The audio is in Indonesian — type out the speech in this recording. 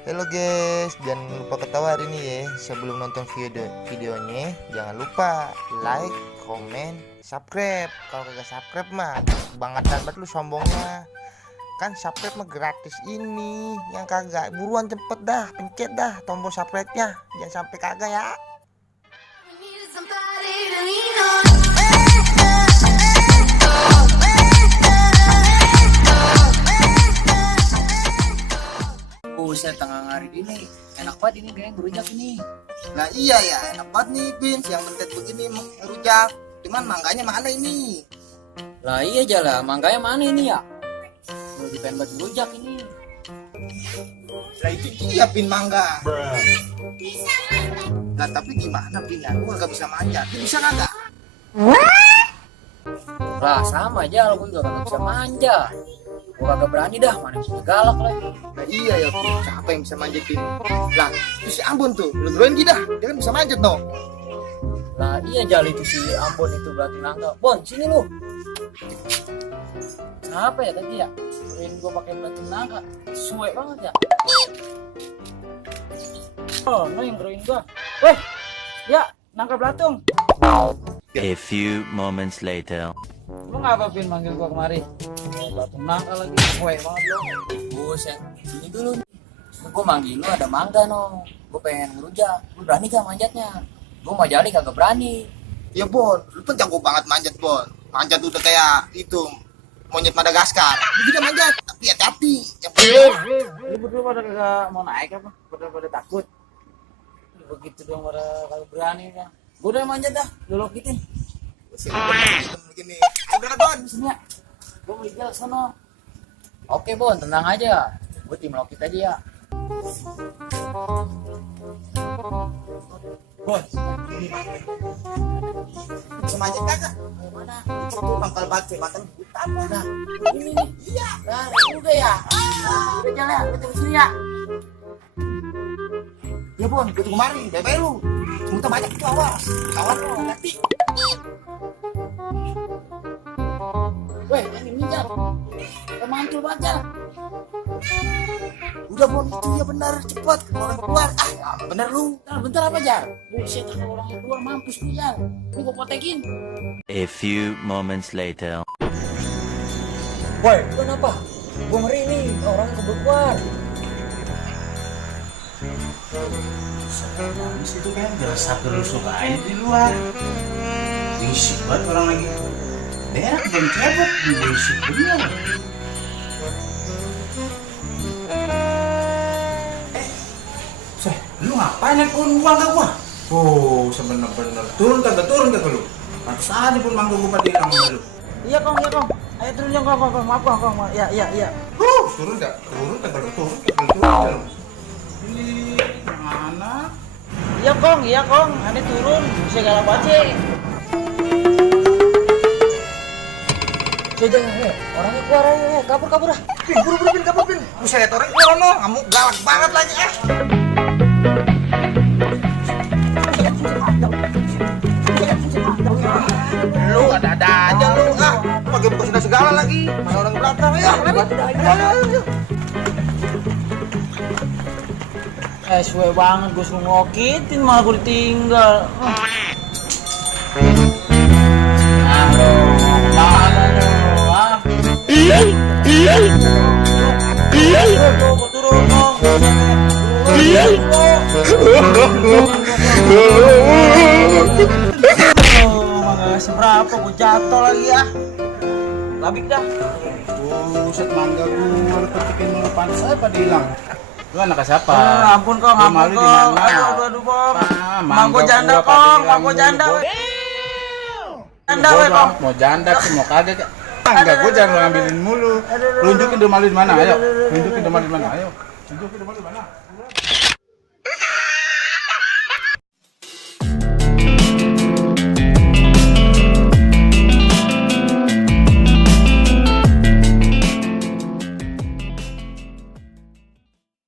Halo guys, jangan lupa ketawa hari ini ya. Sebelum nonton videonya, jangan lupa like, komen, subscribe. Kalau kagak subscribe mah banget lu sombongnya. Kan subscribe mah gratis ini. Yang kagak buruan cepet dah, pencet dah tombol subscribe-nya. Jangan sampai kagak ya. Buset, tengah hari ini enak banget ini kayaknya ngerujak ini. Nah iya ya, enak banget nih Pin, yang mentet begini ngerujak. Cuman mangganya mana ini? Lah iya aja lah, mangganya mana ini ya? Lebih pengen buat ngerujak ini. Lah itu dia Pin, mangga. Lah tapi gimana Pin ya? Gua gak bisa manjat. Lu bisa kagak? Lah sama aja, gue juga gak bisa manja. Gue kagak berani dah, mana bisa galak lagi. Nah iya ya Pin, siapa yang bisa manjat Pin? Lah itu si Ambon tuh, lu doain kita, dia kan bisa manjat dong. Lah iya jali itu si Ambon itu berarti nangka. Bon, sini lu. Siapa ya tadi ya? Kirain gue pakai batu nangka, suwe banget ya. Oh, no yang kirain gue. Weh, ya nangka belatung. A few moments later. Lu ngapa Pin manggil gua kemari? Batu nangka lagi, gue banget lu. Buset, sini dulu. Gua manggil lu ada mangga no. Gua pengen ngerujak. Lu berani gak manjatnya? Gua mau jali kagak berani. Ya Bon, lu kan jago banget manjat Bon. Manjat udah kayak itu monyet Madagaskar. Lu juga manjat, tapi hati-hati. Lu berdua pada kagak mau naik apa? Pada takut. Begitu dong pada kagak berani kan. Gua udah manjat dah, lu lokitin. Begini. Udah Bon. Sini ya. Gua mau jalan sono. Oke Bon, tenang aja. Gua tim lokit aja ya. Bon, Bisa manjat kagak? mana? Itu mangkal batu, matan buta mana? Ini nih. Iya. Nah, udah ya. Udah jalan ya, kita sini ya. Ya Bon, gue tuh kemarin, bebe lu. Cuma banyak itu awas. Kawan lu, hati. Weh, ini minjar. Mantul banget ya. Udah Bon, itu ya benar, cepat. Orang keluar. Ah, bener lu. Bentar apa Jar? Buset, kalau orangnya keluar mampus nih Jar. Ini gua potekin. A few moments later. Woi, kenapa? Gua ngeri nih, orangnya keburu keluar. Habis itu kan gerasa gerusuk aja di luar. Berisik banget orang lagi. Berak dan cebok di berisik bener. Lu ngapain naik pohon mangga gua? Oh, sebener-bener turun kagak lu? Pantes aja pun mangga gua pada hilang sama lu. Iya Kong. Ayo turun ya Kong. Maaf Kong. Ya. Turun kagak lu? Turun. Ini mana? Iya Kong. Ane turun. Bisa galak banget. Sudah, orangnya keluar aja. Kabur ah. Pin, buru-buru kabur Pin. Buset, orang keluar no. Ngamuk galak banget lagi ah. Lu ada aja lu ah. Pakai buku sudah segala lagi. Mana orang belakang ya? Ayo. Suwe banget gue suruh ngokitin malah gue ditinggal. Seberapa gue jatuh lagi ya. Labik dah. Buset mangga gua lu petikin mulu pantes aja pada hilang. Lu anak siapa? Ampun Kong. Aduh Kong. Manggo janda Kong. Janda weh Kong. Mau janda sih mau kagak. Enggak, gua jangan lu ngambilin mulu. Tunjukin rumah lu di mana, ayo. Tunjukin rumah lu di mana.